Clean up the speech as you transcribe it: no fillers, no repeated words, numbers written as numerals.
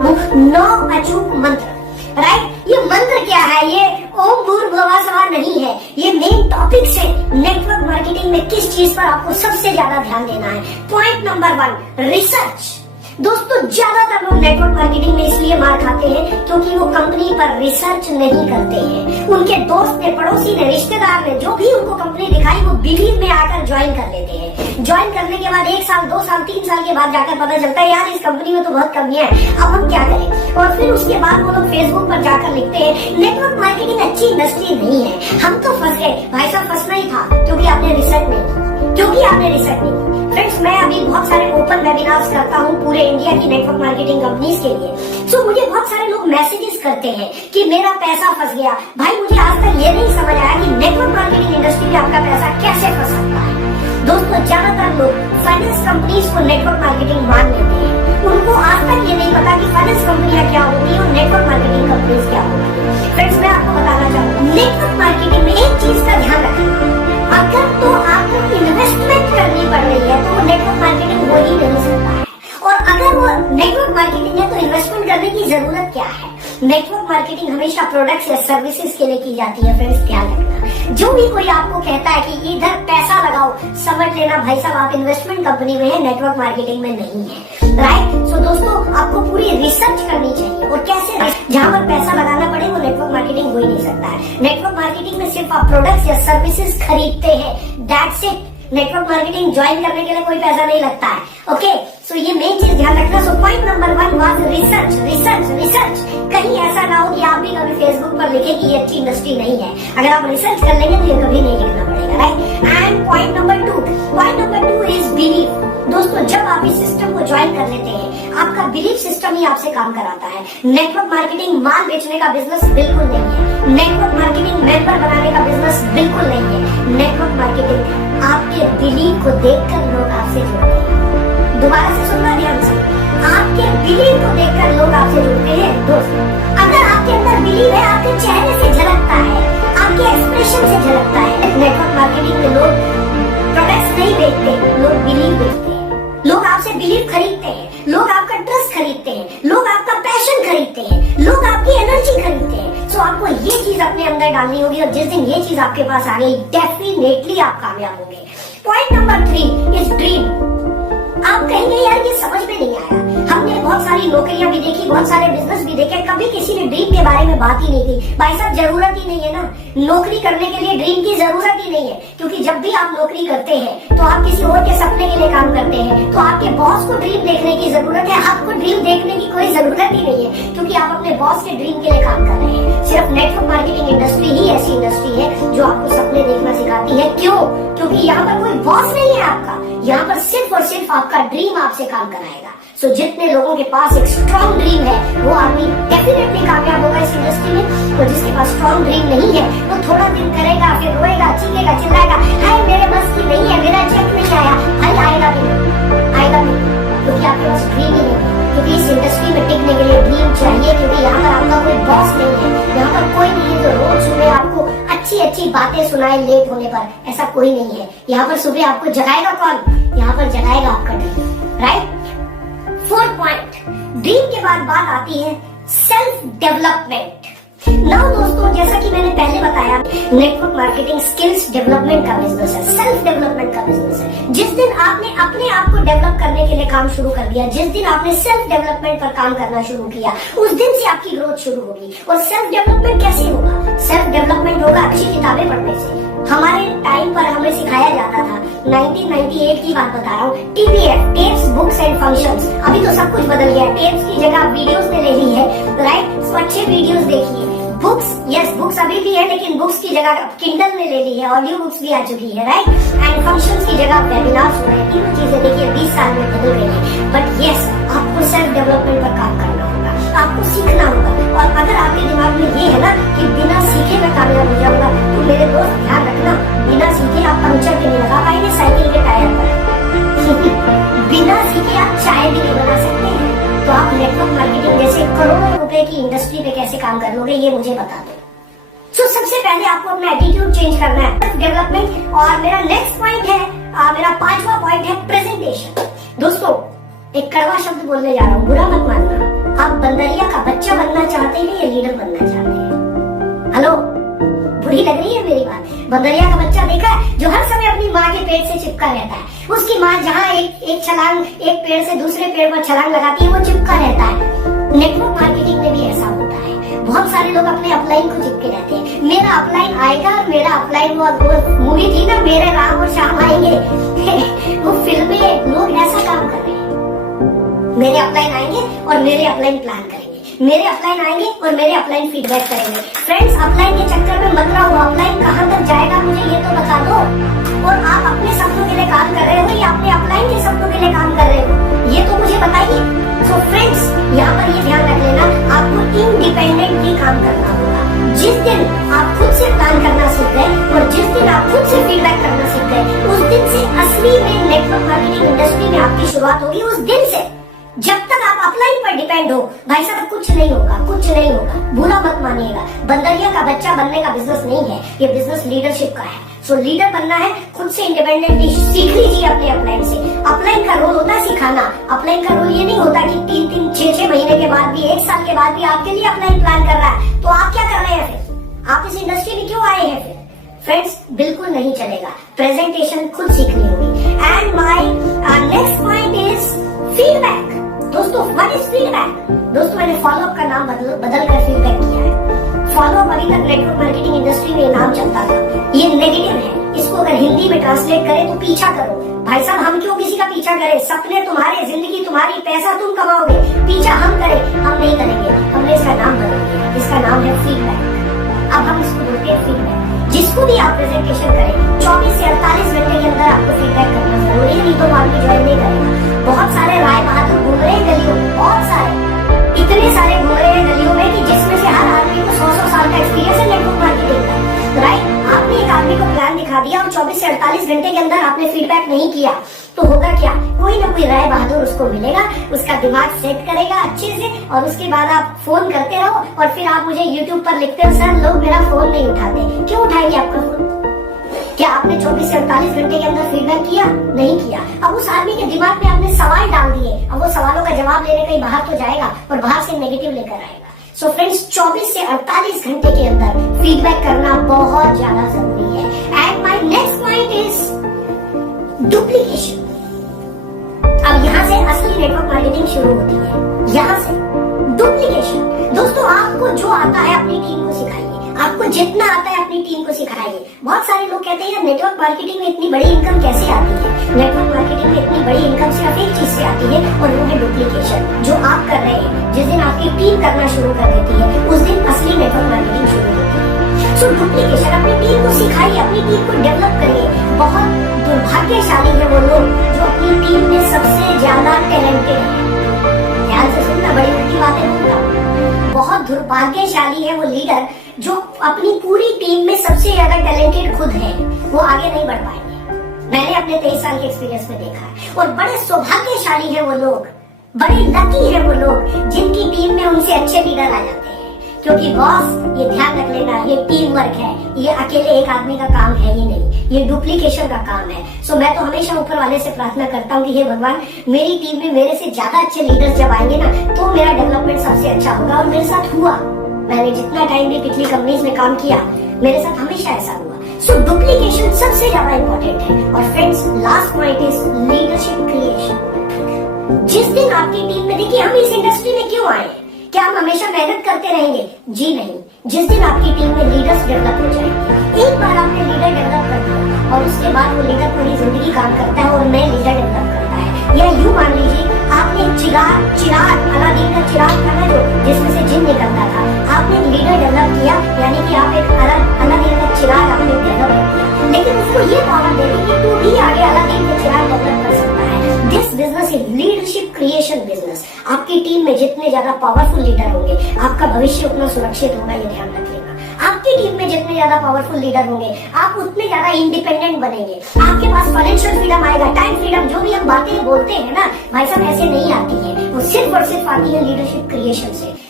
9 अचूक मंत्र। राइट, ये मंत्र क्या है? ये ओम भूर्भुवः स्वः नहीं है, ये मेन टॉपिक से नेटवर्क मार्केटिंग में किस चीज पर आपको सबसे ज्यादा ध्यान देना है। Point number 1, research. दोस्तों, ज्यादातर लोग नेटवर्क मार्केटिंग में इसलिए मार खाते हैं क्योंकि वो कंपनी पर रिसर्च नहीं करते हैं। उनके दोस्त ने, पड़ोसी ने, रिश्तेदार ने जो भी उनको कंपनी दिखाई वो बिलीव में आकर ज्वाइन कर लेते हैं। ज्वाइन करने के बाद 1 साल, 2 साल, 3 साल के बाद जाकर पता चलता है यार इस कंपनी में तो बहुत कमियां है, अब हम क्या करें। और फिर उसके बाद वो लोग फेसबुक पर जाकर लिखते हैं नेटवर्क मार्केटिंग अच्छी इंडस्ट्री नहीं है, हम तो फंस गए। भाई साहब, फंसना ही था क्योंकि आपने रिसर्च नहीं की। फ्रेंड्स, मैं अभी बहुत सारे ओपन वेबिनार्स करता हूँ पूरे इंडिया की नेटवर्क मार्केटिंग कंपनीज के लिए। सो मुझे बहुत सारे लोग मैसेजेस करते हैं कि मेरा पैसा फंस गया। भाई, मुझे आज तक ये नहीं समझ आया कि नेटवर्क मार्केटिंग इंडस्ट्री में आपका पैसा कैसे फंस सकता है। दोस्तों, ज्यादातर लोग फाइनेंस कंपनीज को नेटवर्क मार्केटिंग मान लेते हैं। उनको आज तक ये नहीं पता कि फाइनेंस कंपनियां क्या होती है और नेटवर्क मार्केटिंग कंपनीज क्या होती है। फ्रेंड्स, मैं आपको बताना चाहूंगा, नेटवर्क मार्केटिंग में एक चीज का ध्यान रखना, अगर तो आपको इन्वेस्टमेंट करनी पड़ रही है तो वो नेटवर्क मार्केटिंग हो ही नहीं सकता है। और अगर वो नेटवर्क मार्केटिंग है तो इन्वेस्टमेंट करने की जरूरत क्या है? नेटवर्क मार्केटिंग हमेशा प्रोडक्ट्स या सर्विसेज के लिए की जाती है। फ्रेंड्स, ध्यान रखना, जो भी कोई आपको कहता है कि इधर पैसा लगाओ, समझ लेना भाई साहब आप इन्वेस्टमेंट कंपनी में है, नेटवर्क मार्केटिंग में नहीं है। राइट, सो दोस्तों, आपको पूरी रिसर्च करनी चाहिए। और कैसे? जहाँ पर पैसा लगाना पड़े वो नेटवर्क मार्केटिंग हो ही नहीं सकता है। नेटवर्क मार्केटिंग में सिर्फ आप प्रोडक्ट्स या सर्विसेज खरीदते हैं, that's it. Network marketing join करने के लिए कोई पैसा नहीं लगता है। ओके, सो ये मेन चीज ध्यान रखना। So point number 1 was research. कहीं ऐसा ना हो कि आप भी कभी फेसबुक पर लिखे कि ये अच्छी इंडस्ट्री नहीं है। अगर आप रिसर्च कर लेंगे तो ये कभी नहीं लिखना पड़ेगा। Right, and point number 2 is believe. दोस्तों, जब आप इस सिस्टम को ज्वाइन कर लेते हैं, आपका बिलीफ सिस्टम ही आपसे काम कराता है। नेटवर्क मार्केटिंग माल बेचने का बिजनेस बिल्कुल नहीं है। नेटवर्क मार्केटिंग मेंबर बनाने का बिजनेस बिल्कुल नहीं है। नेटवर्क मार्केटिंग आपके बिलीफ को देखकर लोग आपसे जुड़ते हैं। दोबारा से सुनना ध्यान से, आपके बिलीफ को देखकर लोग आपसे जुड़ते हैं। दोस्तों, अगर आपके अंदर बिलीफ है, आपके चेहरे से झलकता है, आपके एक्सप्रेशन से झलकता है। नेटवर्क मार्केटिंग में लोग प्रोडक्ट्स नहीं बेचते, लोग बिलीफ बेचते हैं। लोग आपसे बिलीफ खरीदते हैं, लोग आपका ट्रस्ट खरीदते हैं, लोग आपका पैशन खरीदते हैं, लोग आपकी एनर्जी खरीदते हैं। सो आपको ये चीज अपने अंदर डालनी होगी और जिस दिन ये चीज आपके पास आ गई, डेफिनेटली आप कामयाब होंगे। Point number 3 is dream. आप कहेंगे यार ये समझ में नहीं आया, हमने बहुत सारी नौकरियां भी देखी, बहुत सारे बिजनेस भी देखे, कभी किसी ने ड्रीम के बारे में बात ही नहीं की। भाई साहब, जरूरत ही नहीं है ना, नौकरी करने के लिए ड्रीम की जरूरत ही नहीं है। क्योंकि जब भी आप नौकरी करते हैं तो आप किसी और के सपने के लिए काम करते हैं, तो आपके बॉस को ड्रीम देखने की जरूरत है, आपको ड्रीम देखने की कोई जरूरत ही नहीं है, क्योंकि आप अपने बॉस के ड्रीम के लिए काम कर रहे हैं। सिर्फ नेटवर्क मार्केटिंग इंडस्ट्री ही ऐसी इंडस्ट्री है जो आपको सपने देखना सिखाती है। क्यों? क्योंकि यहाँ पर कोई बॉस नहीं है आपका, यहाँ पर सिर्फ और सिर्फ आपका ड्रीम आपसे काम कराएगा। सो जितने लोगों के पास एक स्ट्रॉन्ग ड्रीम है वो आदमी डेफिनेटली कामयाब होगा इस इंडस्ट्री में। तो जिसके पास स्ट्रॉन्ग ड्रीम नहीं है वो थोड़ा दिन करेगा, फिर रोएगा, चीखेगा, चिल्लाएगा, हाय मेरे बस की नहीं है, मेरा चेक नहीं आया। भाई, आएगा भी क्योंकि आपके पास ड्रीम ही नहीं है। क्योंकि इस इंडस्ट्री में टिकने के लिए ड्रीम चाहिए, क्योंकि यहाँ पर आपका कोई बॉस नहीं है, यहाँ पर कोई नहीं है जो रोज सुबह आपको अच्छी बातें सुनाए लेट होने पर। ऐसा कोई नहीं है। यहाँ पर सुबह आपको जगाएगा कौन? यहाँ पर जगाएगा आपका dream. Right, 4th point, dream के बाद बात आती है सेल्फ डेवलपमेंट। नाउ दोस्तों, जैसा कि मैंने पहले बताया, नेटवर्क मार्केटिंग स्किल्स डेवलपमेंट का बिजनेस है, सेल्फ डेवलपमेंट का बिजनेस है। जिस दिन आपने अपने आप को डेवलप करने के लिए काम शुरू कर दिया, जिस दिन आपने सेल्फ डेवलपमेंट पर काम करना शुरू किया, उस दिन से आपकी ग्रोथ शुरू होगी। और सेल्फ डेवलपमेंट कैसे होगा? सेल्फ डेवलपमेंट होगा अच्छी किताबें पढ़ने से। हमारे टाइम पर हमें सिखाया जाता था, 1998 की बात बता रहा हूँ, TBF, tapes, books and functions. अभी तो सब कुछ बदल गया, टेप्स की जगह वीडियोस ने ले ली है। राइट, तो अच्छे वीडियोस देखिए। बुक्स, यस बुक्स अभी भी है, लेकिन बुक्स की जगह किंडल ने ले ली है, ऑडियो बुक्स भी आ चुकी है। राइट, एंड फंक्शंस की जगह वेबिनार्स हो रहे हैं। तीनों चीजें देखिए 20 साल में बदल गई है। बट यस, आपको सेल्फ डेवलपमेंट पर काम करना होगा, आपको सीखना होगा। और अगर आपके दिमाग में ये है ना कि बिना सीखे मैं कामयाब हो जाऊंगा, तो मेरे दोस्त ध्यान रखना, बिना सीखे आप पंक्चर भी नहीं लगा पाएंगे साइकिल के टायर पर। बिना सीखे आप चाय भी नहीं बना सकते हैं। तो आप नेटवर्क मार्केटिंग जैसे करोड़ों रुपए की इंडस्ट्री पे कैसे काम कर लोगे, ये मुझे बता दो। सो सबसे पहले आपको अपना एटीट्यूड चेंज करना है, डेवलपमेंट। और मेरा नेक्स्ट पॉइंट है, मेरा 5वां पॉइंट है प्रेजेंटेशन। दोस्तों, एक कड़वा शब्द बोलने जा रहा हूँ, बुरा मत मानना। आप बंदरिया का बच्चा बनना चाहते हैं या लीडर बनना चाहते हैं? हेलो, बुरी लग रही है मेरी बात? बंदरिया का बच्चा देखा है जो हर समय अपनी माँ के पेट से चिपका रहता है। उसकी माँ जहाँ एक छलांग एक पेड़ से दूसरे पेड़ पर छलांग लगाती है, वो चिपका रहता है। नेटवर्क मार्केटिंग में भी ऐसा होता है। बहुत सारे लोग अपने अपलाइन को चिपके रहते हैं। मेरा अपलाइन आएगा, मेरा अपलाइन, वो मूवी थी ना, मेरे राम और श्याम आएंगे वो फिल्में, लोग ऐसा काम कर रहे हैं। मेरे अपलाइन आएंगे और मेरे अपलाइन प्लान करेंगे, मेरे अपलाइन आएंगे और मेरे अपलाइन फीडबैक करेंगे। फ्रेंड्स, अपलाइन के चक्कर में मत रहो। अपलाइन कहाँ तक जाएगा मुझे ये तो बता दो। और आप अपने सपनों के लिए काम कर रहे हो या अपने अपलाइन के सपनों के लिए काम कर रहे हो, ये तो मुझे बताइए। सो फ्रेंड्स, यहाँ पर ये ध्यान रख लेना, आपको इंडिपेंडेंटली काम करना होगा। जिस दिन आप खुद से प्लान करना सीख गए और जिस दिन आप खुद से फीडबैक करना सीख गए, उस दिन से असली में नेटवर्क मार्केटिंग इंडस्ट्री में आपकी शुरुआत होगी। उस दिन से जब तक आप अपलाइन पर डिपेंड हो, भाई साहब कुछ नहीं होगा, कुछ नहीं होगा। बुरा मत मानिएगा, बंदरिया का बच्चा बनने का बिजनेस नहीं है, ये बिजनेस लीडरशिप का है। सो लीडर बनना है, खुद से इंडिपेंडेंटली सीख लीजिए अपने अपलाइन से। अपलाइन का रोल होता है सिखाना। अपलाइन का रोल ये नहीं होता कि 3-3, 6-6 महीने के बाद भी, 1 साल के बाद भी आपके लिए अपलाइन प्लान कर रहा है तो आप क्या कर रहे हैं फिर? आप इस इंडस्ट्री में क्यों आए हैं फिर? फ्रेंड्स, बिल्कुल नहीं चलेगा। प्रेजेंटेशन खुद सीखनी होगी। And my next point is feedback. दोस्तों, व्हाट इज फीडबैक? दोस्तों, मैंने फॉलोअप का नाम बदल कर फीडबैक किया है। फॉलोअप अभी तक नेटवर्क मार्केटिंग इंडस्ट्री में नाम चलता था, ये नेगेटिव है। इसको अगर हिंदी में ट्रांसलेट करें तो पीछा करो। भाई साहब, हम क्यों किसी का पीछा करें? सपने तुम्हारे, जिंदगी तुम्हारी, पैसा तुम कमाओगे, पीछा हम करें? हम नहीं करेंगे। हमने इसका नाम बदल दिया, इसका नाम है फीडबैक। अब हम इसको बोलते हैं फीडबैक। जिसको भी आप प्रेजेंटेशन करें, 24 से 48 घंटे के अंदर आपको फीडबैक करना जरूरी है, नहीं तो आदमी ज्वाइन नहीं करेगा। बहुत सारे राय बहादुर घूम रहे हैं गलियों में, बहुत सारे, इतने सारे घूम रहे हैं गलियों में कि जिसमें से हर आदमी को 100-100 साल का एक्सपीरियंस है नेटवर्क मार्केटिंग का। राइट? आपने एक आदमी को प्लान दिखा दिया और 24 से 48 घंटे के अंदर आपने फीडबैक नहीं किया तो होगा क्या? कोई ना कोई राय बहादुर उसको मिलेगा, उसका दिमाग सेट करेगा अच्छे से, और उसके बाद आप फोन करते रहो और फिर आप मुझे YouTube पर लिखते हो, सर लोग मेरा फोन नहीं उठाते। क्यों उठाएंगे आपका फोन? क्या आपने 24 से 48 घंटे के अंदर फीडबैक किया? नहीं किया। अब उस आदमी के दिमाग में आपने सवाल डाल दिए, अब वो सवालों का जवाब लेने कहीं बाहर तो जाएगा और बाहर से नेगेटिव लेकर आएगा। सो फ्रेंड्स, 24 से 48 घंटे के अंदर फीडबैक करना बहुत ज्यादा जरूरी है। And my next point is duplication. अब यहाँ से असली नेटवर्क मार्केटिंग शुरू होती है, यहाँ से डुप्लीकेशन। दोस्तों, आपको जो आता है अपनी टीम को सिखाइए, आपको जितना आता है अपनी टीम को सिखाइए। बहुत सारे लोग कहते हैं नेटवर्क मार्केटिंग में इतनी बड़ी इनकम कैसे आती है? नेटवर्क मार्केटिंग में इतनी बड़ी इनकम सिर्फ एक चीज से आती है और वो है डुप्लीकेशन। जो आप कर रहे हैं, जिस दिन आपकी टीम करना शुरू कर देती है, उस दिन असली नेटवर्क मार्केटिंग शुरू होती है। सो डुप्लीकेशन, अपनी टीम को सिखाइए, अपनी टीम को डेवलप करिए। बहुत दुर्भाग्यशाली है वो लोग जो अपनी टीम में सबसे ज्यादा टैलेंटेड है। ध्यान से सुनना, बड़ी बड़ी बातें बोलूंगा। बहुत दुर्भाग्यशाली है वो लीडर जो अपनी पूरी टीम में सबसे ज्यादा टैलेंटेड खुद है, वो आगे नहीं बढ़ पाएंगे। मैंने अपने 23 साल के एक्सपीरियंस में देखा है। और बड़े सौभाग्यशाली है वो लोग, बड़े लकी है वो लोग जिनकी टीम में उनसे अच्छे लीडर आ जाते हैं। क्योंकि बॉस, ये ध्यान रख लेना, ये टीम वर्क है, ये अकेले एक आदमी का काम है ही नहीं, ये डुप्लीकेशन का काम है। सो मैं तो हमेशा ऊपर वाले से प्रार्थना करता हूँ कि हे भगवान, मेरी टीम में मेरे से ज्यादा अच्छे लीडर्स जब आएंगे ना, तो मेरा डेवलपमेंट सबसे अच्छा होगा। और मेरे साथ हुआ, मैंने जितना टाइम भी पिछली कंपनीज में काम किया, मेरे साथ हमेशा ऐसा हुआ। सो डुप्लीकेशन सबसे ज्यादा इंपॉर्टेंट है। और friends, last point is leadership creation. जिस दिन आपकी टीम में, देखिए हम इस इंडस्ट्री में क्यों आए? क्या हम हमेशा मेहनत करते रहेंगे? जी नहीं। जिस दिन आपकी टीम में लीडर्स डेवलप हो जाएंगे, एक बार आपने लीडर डेवलप कर दिया और उसके बाद वो लीडर पूरी जिंदगी काम करता है और नए लीडर डेवलप करता है। या यूं मान लीजिए, आपने चिराग अलादीन का चिराग था ना, जो जिसमें से जिन निकलता था, आपने लीडर डेवलप किया, यानी कि आप एक अलादीन का चिराग आपने डेवलप किया, लेकिन उसको ये पावर दे दी कि तू भी आगे अलादीन का चिराग डेवलप कर सकता है। This business is leadership creation business. आपकी टीम में जितने ज्यादा पावरफुल लीडर होंगे, आपका भविष्य उतना सुरक्षित होगा, ये ध्यान रख लेना। आपकी टीम में जितने ज्यादा पावरफुल लीडर होंगे, आप उतने ज्यादा इंडिपेंडेंट बनेंगे। आपके पास फाइनेंशियल फ्रीडम आएगा, टाइम फ्रीडम, जो भी हम बातें बोलते हैं ना भाई साहब, ऐसे नहीं आती है, वो सिर्फ और सिर्फ आती है लीडरशिप क्रिएशन से।